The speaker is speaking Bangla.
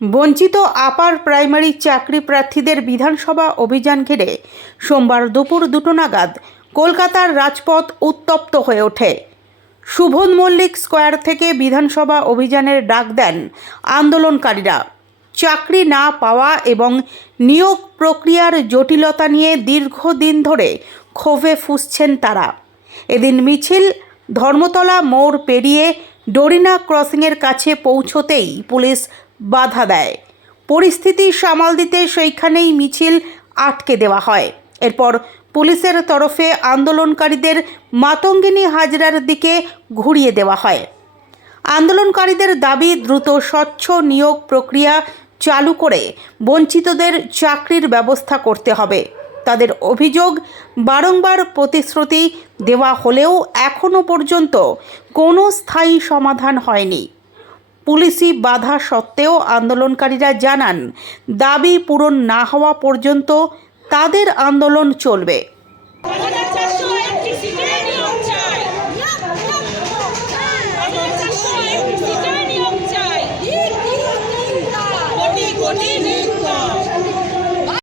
বঞ্চিত আপার প্রাইমারি চাকরি প্রার্থীদের বিধানসভা অভিযান ঘিরে সোমবার দুপুর দুটো নাগাদ কলকাতার রাজপথ উত্তপ্ত হয়ে ওঠে। শুভন মল্লিক স্কোয়ার থেকে বিধানসভা অভিযানের ডাক দেন আন্দোলনকারীরা। চাকরি না পাওয়া এবং নিয়োগ প্রক্রিয়ার জটিলতা নিয়ে দীর্ঘদিন ধরে ক্ষোভে ফুসছেন তারা। এদিন মিছিল, ধর্মতলা মোড় পেরিয়ে ডোরিনা ক্রসিংয়ের কাছে পৌঁছতেই পুলিশ বাধা দেয়। পরিস্থিতি সামাল দিতে সেইখানেই মিছিল আটকে দেওয়া হয়। এরপর পুলিশের তরফে আন্দোলনকারীদের মাতঙ্গিনী হাজরার দিকে ঘুরিয়ে দেওয়া হয়। আন্দোলনকারীদের দাবি দ্রুত স্বচ্ছ নিয়োগ প্রক্রিয়া চালু করে বঞ্চিতদের চাকরির ব্যবস্থা করতে হবে। তাদের অভিযোগ, বারংবার প্রতিশ্রুতি দেওয়া হলেও এখনও পর্যন্ত কোনো স্থায়ী সমাধান হয়নি। পুলিশি বাধা সত্ত্বেও আন্দোলনকারীরা জানান দাবি পূরণ না হওয়া পর্যন্ত তাদের আন্দোলন চলবে Bonini.